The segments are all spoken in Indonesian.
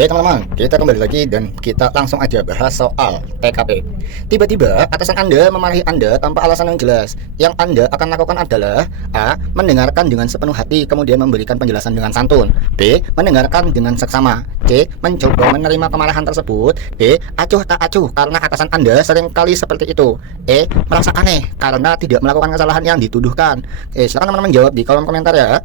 Oke teman-teman, kita kembali lagi dan kita langsung aja bahas soal TKP. Tiba-tiba atasan Anda memarahi Anda tanpa alasan yang jelas. Yang Anda akan lakukan adalah A. Mendengarkan dengan sepenuh hati kemudian memberikan penjelasan dengan santun. B. Mendengarkan dengan seksama. C. Mencoba menerima kemarahan tersebut. D. Acuh tak acuh karena atasan Anda seringkali seperti itu. E. Merasa aneh karena tidak melakukan kesalahan yang dituduhkan. Silakan teman-teman jawab di kolom komentar ya.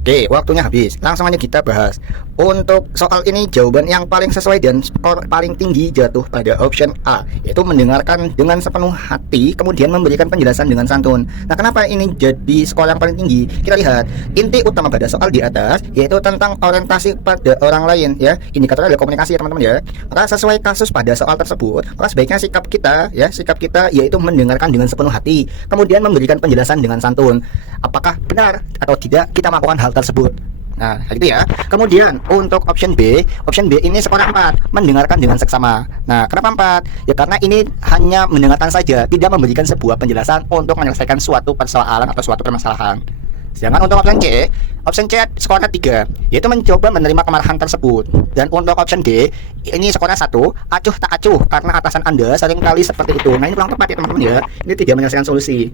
Oke, waktunya habis. Langsung aja kita bahas. Untuk soal ini jawaban yang paling sesuai dan skor paling tinggi jatuh pada option A, yaitu mendengarkan dengan sepenuh hati kemudian memberikan penjelasan dengan santun. Nah, kenapa ini jadi skor yang paling tinggi? Kita lihat inti utama pada soal di atas yaitu tentang orientasi pada orang lain ya. Indikatornya adalah komunikasi ya teman-teman ya. Maka sesuai kasus pada soal tersebut, maka sebaiknya sikap kita yaitu mendengarkan dengan sepenuh hati kemudian memberikan penjelasan dengan santun. Apakah benar atau tidak kita melakukan hal tersebut? Nah, gitu ya. Kemudian untuk option B ini skor 4, mendengarkan dengan seksama. Nah, kenapa 4? Ya karena ini hanya mendengarkan saja, tidak memberikan sebuah penjelasan untuk menyelesaikan suatu persoalan atau suatu permasalahan. Sedangkan untuk option C skornya 3, yaitu mencoba menerima kemarahan tersebut. Dan untuk option D, ini skornya 1, acuh tak acuh karena atasan Anda seringkali seperti itu. Nah, ini kurang tepat ya teman-teman ya. Ini tidak menyelesaikan solusi.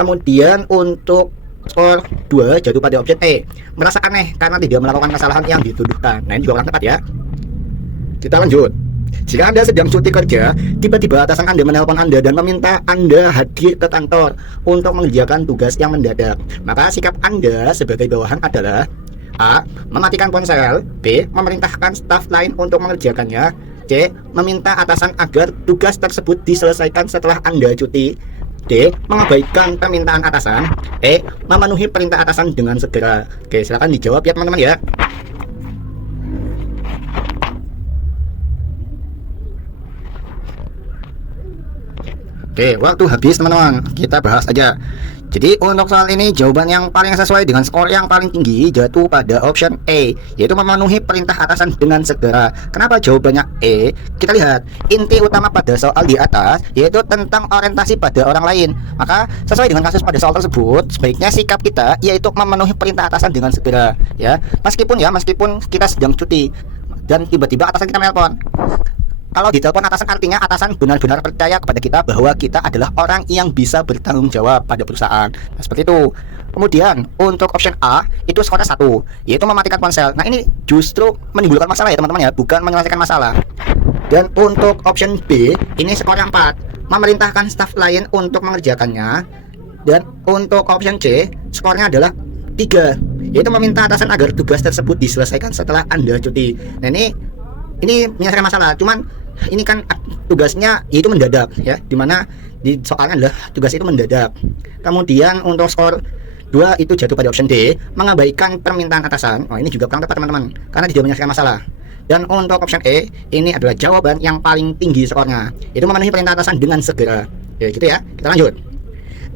Kemudian untuk skor 2 jatuh pada option E, merasa aneh karena tidak melakukan kesalahan yang dituduhkan. Nah, ini juga kurang tepat ya. Kita lanjut. Jika Anda sedang cuti kerja, tiba-tiba atasan Anda menelpon Anda dan meminta Anda hadir ke kantor untuk mengerjakan tugas yang mendadak, maka sikap Anda sebagai bawahan adalah A. Mematikan ponsel. B. Memerintahkan staf lain untuk mengerjakannya. C. Meminta atasan agar tugas tersebut diselesaikan setelah Anda cuti. D. Mengabaikan permintaan atasan. E. Memenuhi perintah atasan dengan segera. Oke, silakan dijawab ya teman-teman ya. Oke, waktu habis teman-teman. Kita bahas aja. Jadi untuk soal ini jawaban yang paling sesuai dengan skor yang paling tinggi jatuh pada option E, yaitu memenuhi perintah atasan dengan segera. Kenapa jawabannya E? Kita lihat inti utama pada soal di atas yaitu tentang orientasi pada orang lain. Maka sesuai dengan kasus pada soal tersebut, sebaiknya sikap kita yaitu memenuhi perintah atasan dengan segera ya. Meskipun kita sedang cuti dan tiba-tiba atasan kita menelpon. Kalau ditelepon atasan artinya atasan benar-benar percaya kepada kita bahwa kita adalah orang yang bisa bertanggung jawab pada perusahaan. Nah, seperti itu. Kemudian untuk option A itu skornya 1, yaitu mematikan ponsel. Nah, ini justru menimbulkan masalah ya teman-teman ya, bukan menyelesaikan masalah. Dan untuk option B ini skornya 4, memerintahkan staf lain untuk mengerjakannya. Dan untuk option C skornya adalah 3, yaitu meminta atasan agar tugas tersebut diselesaikan setelah Anda cuti. Nah, ini menyelesaikan masalah, cuman ini kan tugasnya itu mendadak ya, dimana di soalnya adalah tugas itu mendadak. Kemudian untuk skor 2 itu jatuh pada option D, mengabaikan permintaan atasan. Oh, ini juga kurang tepat teman-teman karena tidak menyelesaikan masalah. Dan untuk option E ini adalah jawaban yang paling tinggi skornya, itu memenuhi perintah atasan dengan segera. Ya gitu ya. Kita lanjut.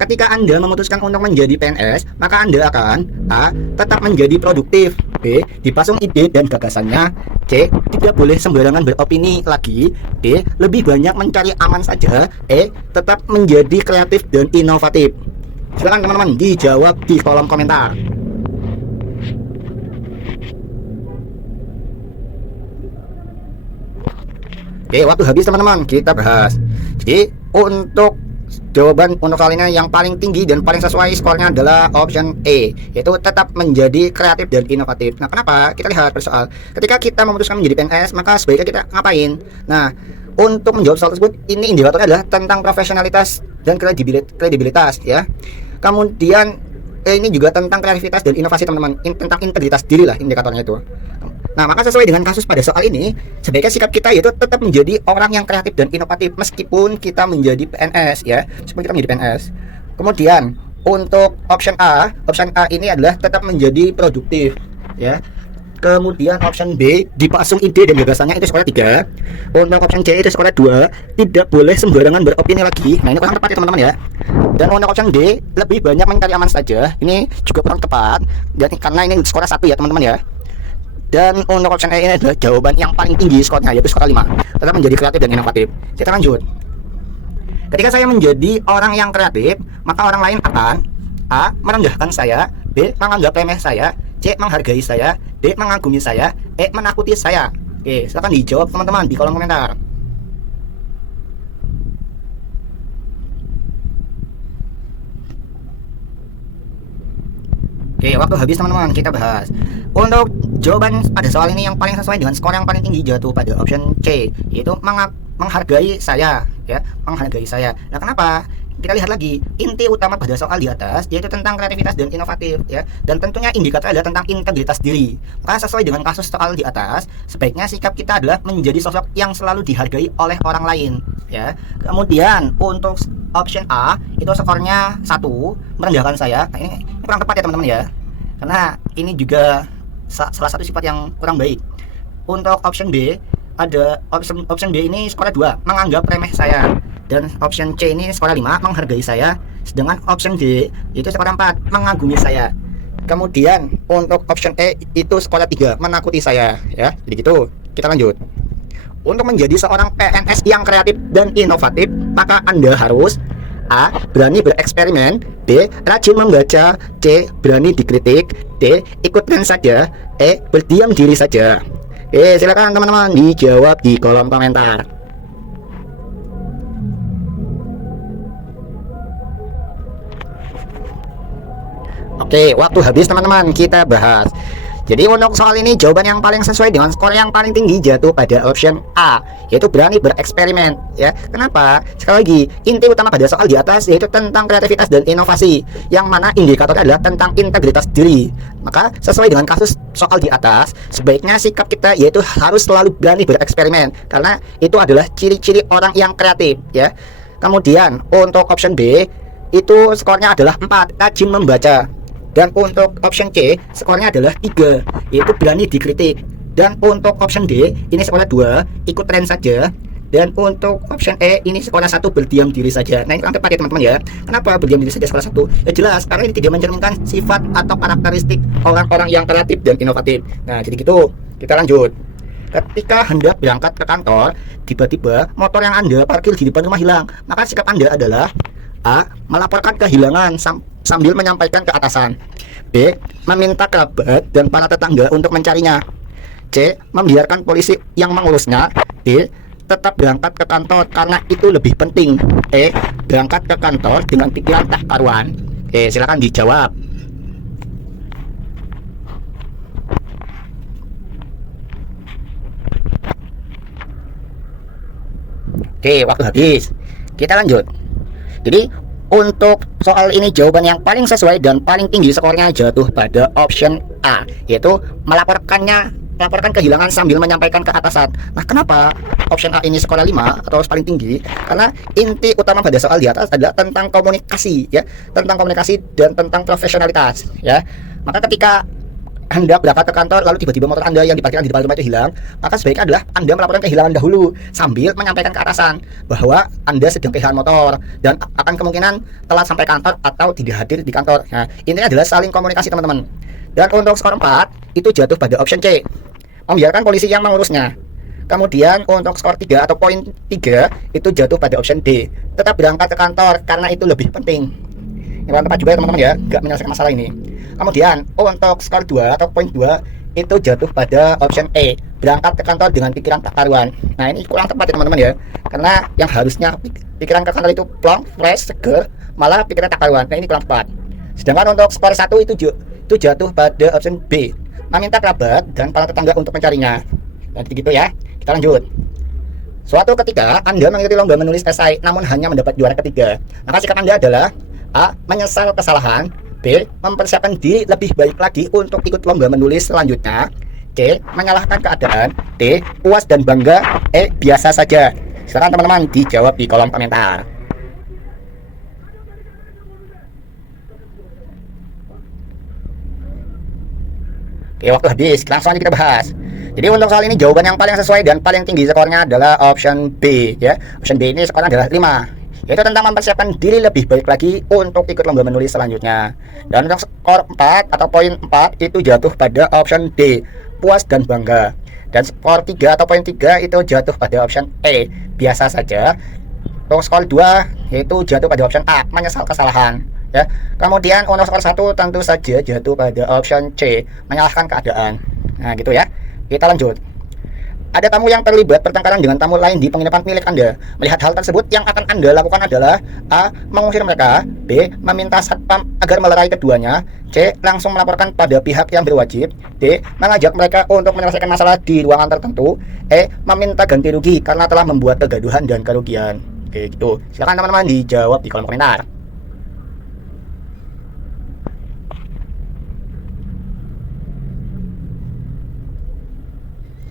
Ketika Anda memutuskan untuk menjadi PNS, maka Anda akan A. Tetap menjadi produktif. B. Dipasung ide dan gagasannya. C. Tidak boleh sembarangan beropini lagi. D. Lebih banyak mencari aman saja. E. Tetap menjadi kreatif dan inovatif. Silakan teman-teman dijawab di kolom komentar. Oke, waktu habis teman-teman, kita bahas. Jadi untuk jawaban untuk soal ini yang paling tinggi dan paling sesuai skornya adalah option E, yaitu tetap menjadi kreatif dan inovatif. Nah, kenapa? Kita lihat persoal. Ketika kita memutuskan menjadi PNS, maka sebaiknya kita ngapain? Nah, untuk menjawab soal tersebut, ini indikatornya adalah tentang profesionalitas dan kredibilitas ya. Kemudian ini juga tentang kreativitas dan inovasi teman-teman, tentang integritas diri lah indikatornya itu. Nah, maka sesuai dengan kasus pada soal ini, sebaiknya sikap kita yaitu tetap menjadi orang yang kreatif dan inovatif meskipun kita menjadi PNS ya, meskipun kita menjadi PNS. Kemudian untuk option A ini adalah tetap menjadi produktif ya. Kemudian option B dipasung ide dan gagasannya itu skornya 3. Untuk option C itu skornya 2, tidak boleh sembarangan beropini lagi. Nah, ini kurang tepat ya teman-teman ya. Dan untuk option D lebih banyak mencari aman saja, ini juga kurang tepat dan karena ini skornya 1 ya teman-teman ya. Dan untuk option A ini adalah jawaban yang paling tinggi skornya, yaitu skor 5, tetap menjadi kreatif dan inovatif. Kita lanjut. Ketika saya menjadi orang yang kreatif, maka orang lain akan A. merendahkan saya, B. menganggap remeh saya, C. menghargai saya, D. mengagumi saya, E. menakuti saya. Oke, silahkan dijawab teman-teman di kolom komentar. Oke, waktu habis teman-teman, kita bahas. Untuk jawaban pada soal ini yang paling sesuai dengan skor yang paling tinggi jatuh pada option C, yaitu menghargai saya, ya, menghargai saya. Nah, kenapa? Kita lihat lagi, inti utama pada soal di atas yaitu tentang kreativitas dan inovatif, ya. Dan tentunya indikator adalah tentang integritas diri. Maka sesuai dengan kasus soal di atas, sebaiknya sikap kita adalah menjadi sosok yang selalu dihargai oleh orang lain, ya. Kemudian untuk option A itu skornya 1, merendahkan saya. Nah, ini kurang tepat ya teman-teman ya. Karena ini juga salah satu sifat yang kurang baik. Untuk option B ada option B ini skornya 2, menganggap remeh saya. Dan option C ini skornya 5, menghargai saya. Sedangkan option D itu skornya 4, mengagumi saya. Kemudian untuk option E itu skornya 3, menakuti saya, ya. Jadi gitu. Kita lanjut. Untuk menjadi seorang PNS yang kreatif dan inovatif, maka Anda harus A. berani bereksperimen, B. rajin membaca, C. berani dikritik, D. ikut tren saja, E. berdiam diri saja. Silakan teman-teman dijawab di kolom komentar. Oke, waktu habis teman-teman, kita bahas. Jadi untuk soal ini jawaban yang paling sesuai dengan skor yang paling tinggi jatuh pada option A, yaitu berani bereksperimen, ya. Kenapa? Sekali lagi, inti utama pada soal di atas yaitu tentang kreativitas dan inovasi, yang mana indikatornya adalah tentang integritas diri. Maka sesuai dengan kasus soal di atas, sebaiknya sikap kita yaitu harus selalu berani bereksperimen, karena itu adalah ciri-ciri orang yang kreatif, ya. Kemudian untuk option B itu skornya adalah 4, rajin membaca. Dan untuk option C skornya adalah 3, yaitu berani dikritik. Dan untuk option D ini skornya 2, ikut tren saja. Dan untuk option E ini skornya 1, berdiam diri saja. Nah, ini kurang tepat ya teman-teman ya. Kenapa berdiam diri saja skornya 1? Ya jelas, karena ini tidak mencerminkan sifat atau karakteristik orang-orang yang kreatif dan inovatif. Nah, jadi gitu. Kita lanjut. Ketika hendak berangkat ke kantor, tiba-tiba motor yang Anda parkir di depan rumah hilang. Maka sikap Anda adalah A. melaporkan kehilangan sambil menyampaikan ke atasan, B. meminta kerabat dan para tetangga untuk mencarinya, C. membiarkan polisi yang mengurusnya, D. tetap berangkat ke kantor karena itu lebih penting, E. berangkat ke kantor dengan pikiran tak karuan. Silakan dijawab. Waktu habis. Kita lanjut. Jadi untuk soal ini jawaban yang paling sesuai dan paling tinggi skornya jatuh pada option A, yaitu melaporkan kehilangan sambil menyampaikan ke atasan. Nah, kenapa option A ini skornya 5 atau paling tinggi? Karena inti utama pada soal di atas adalah tentang komunikasi, ya, tentang komunikasi dan tentang profesionalitas, ya. Maka ketika Anda berangkat ke kantor lalu tiba-tiba motor Anda yang diparkirkan di depan rumah itu hilang, maka sebaiknya adalah Anda melaporkan kehilangan dahulu sambil menyampaikan ke atasan bahwa Anda sedang kehilangan motor dan akan kemungkinan telat sampai kantor atau tidak hadir di kantor. Nah, intinya adalah saling komunikasi teman-teman. Dan untuk skor 4 itu jatuh pada option C, membiarkan polisi yang mengurusnya. Kemudian untuk skor 3 atau poin 3 itu jatuh pada option D, tetap berangkat ke kantor karena itu lebih penting. Yang tepat juga ya teman-teman ya, nggak menyelesaikan masalah ini. Kemudian untuk skor 2 atau poin 2 itu jatuh pada option E, berangkat ke kantor dengan pikiran tak karuan. Nah, ini kurang tepat ya teman-teman ya, karena yang harusnya pikiran ke kantor itu plong, fresh, seger, malah pikiran tak karuan. Nah, ini kurang tepat. Sedangkan untuk skor 1 itu jatuh pada option B, meminta kerabat dan para tetangga untuk mencarinya. Dan begitu ya. Kita lanjut. Suatu ketika Anda mengikuti lomba menulis esai namun hanya mendapat juara ketiga, maka sikap Anda adalah A. menyesal kesalahan, B. mempersiapkan diri lebih baik lagi untuk ikut lomba menulis selanjutnya, C. menyalahkan keadaan, D. puas dan bangga, E. biasa saja. Silakan teman-teman dijawab di kolom komentar. Waktu habis, langsung aja kita bahas. Jadi untuk soal ini jawaban yang paling sesuai dan paling tinggi skornya adalah option B, ya. Option B ini skornya adalah 5. Yaitu tentang mempersiapkan diri lebih baik lagi untuk ikut lomba menulis selanjutnya. Dan untuk skor 4 atau poin 4 itu jatuh pada option D, puas dan bangga. Dan skor 3 atau poin 3 itu jatuh pada option E, biasa saja. Untuk skor 2 yaitu jatuh pada option A, menyesal kesalahan. Ya. Kemudian untuk skor 1 tentu saja jatuh pada option C, menyalahkan keadaan. Nah, gitu ya. Kita lanjut. Ada tamu yang terlibat pertengkaran dengan tamu lain di penginapan milik Anda. Melihat hal tersebut, yang akan Anda lakukan adalah A. Mengusir mereka, B. Meminta satpam agar melerai keduanya, C. Langsung melaporkan pada pihak yang berwajib, D. Mengajak mereka untuk menyelesaikan masalah di ruangan tertentu, E. Meminta ganti rugi karena telah membuat kegaduhan dan kerugian. Oke, gitu. Silakan teman-teman dijawab di kolom komentar.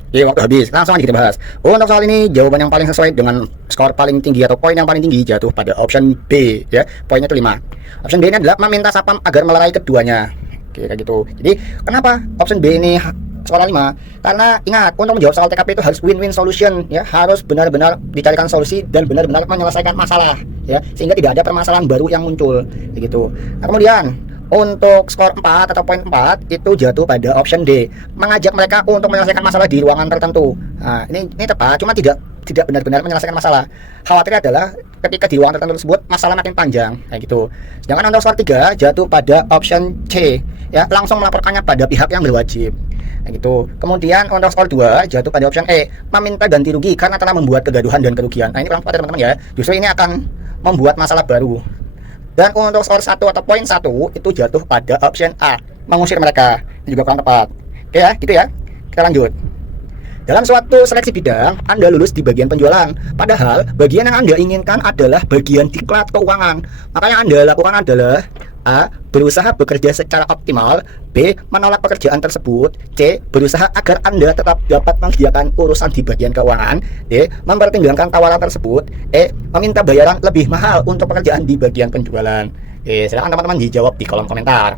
Oke, waktu habis. Langsung aja kita bahas. Untuk soal ini, jawaban yang paling sesuai dengan skor paling tinggi atau poin yang paling tinggi jatuh pada option B, ya. Poinnya itu 5. Option B ini adalah meminta satpam agar melerai keduanya. Oke, kayak gitu. Jadi, kenapa option B ini skor 5? Karena ingat, untuk menjawab soal TKP itu harus win-win solution, ya. Harus benar-benar dicarikan solusi dan benar-benar menyelesaikan masalah, ya. Sehingga tidak ada permasalahan baru yang muncul, kayak gitu. Nah, kemudian untuk skor 4 atau poin 4 itu jatuh pada option D, mengajak mereka untuk menyelesaikan masalah di ruangan tertentu. Nah, ini tepat, cuma tidak benar-benar menyelesaikan masalah. Khawatir adalah ketika di ruangan tertentu tersebut masalah makin panjang, kayak gitu. Sedangkan untuk skor 3 jatuh pada option C, ya, langsung melaporkannya pada pihak yang berwajib. Kayak gitu. Kemudian untuk skor 2 jatuh pada option E, meminta ganti rugi karena telah membuat kegaduhan dan kerugian. Nah, ini kurang tepat teman-teman ya. Justru ini akan membuat masalah baru. Dan untuk skor 1 atau poin 1 itu jatuh pada option A, mengusir mereka. Ini juga kurang tepat. Oke ya, gitu ya. Kita lanjut. Dalam suatu seleksi bidang, Anda lulus di bagian penjualan. Padahal, bagian yang Anda inginkan adalah bagian diklat keuangan. Maka yang Anda lakukan adalah A. Berusaha bekerja secara optimal, B. Menolak pekerjaan tersebut, C. Berusaha agar Anda tetap dapat mengerjakan urusan di bagian keuangan, D. Mempertimbangkan tawaran tersebut, E. Meminta bayaran lebih mahal untuk pekerjaan di bagian penjualan. Silakan teman-teman dijawab di kolom komentar.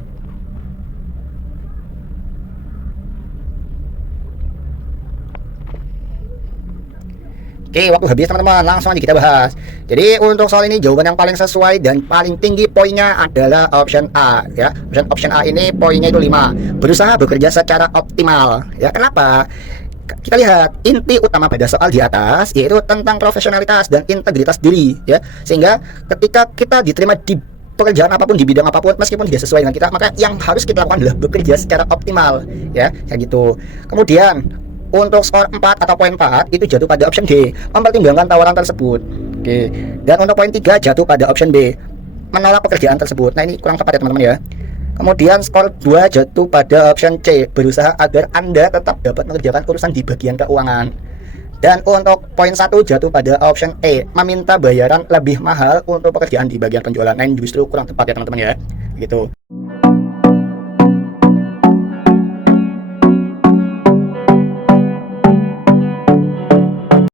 Oke, waktu habis teman-teman, langsung aja kita bahas. Jadi untuk soal ini jawaban yang paling sesuai dan paling tinggi poinnya adalah option A, ya. Option A ini poinnya itu 5. Berusaha bekerja secara optimal. Ya, kenapa? Kita lihat inti utama pada soal di atas yaitu tentang profesionalitas dan integritas diri, ya. Sehingga ketika kita diterima di pekerjaan apapun, di bidang apapun, meskipun tidak sesuai dengan kita, maka yang harus kita lakukan adalah bekerja secara optimal, ya, kayak gitu. Kemudian untuk skor 4 atau poin 4 itu jatuh pada option D, mempertimbangkan tawaran tersebut. Oke. Dan untuk poin 3 jatuh pada option B, menolak pekerjaan tersebut. Nah, ini kurang tepat ya teman-teman ya. Kemudian skor 2 jatuh pada option C, berusaha agar Anda tetap dapat mengerjakan urusan di bagian keuangan. Dan untuk poin 1 jatuh pada option E, meminta bayaran lebih mahal untuk pekerjaan di bagian penjualan. Nah, ini justru kurang tepat ya teman-teman ya. Gitu.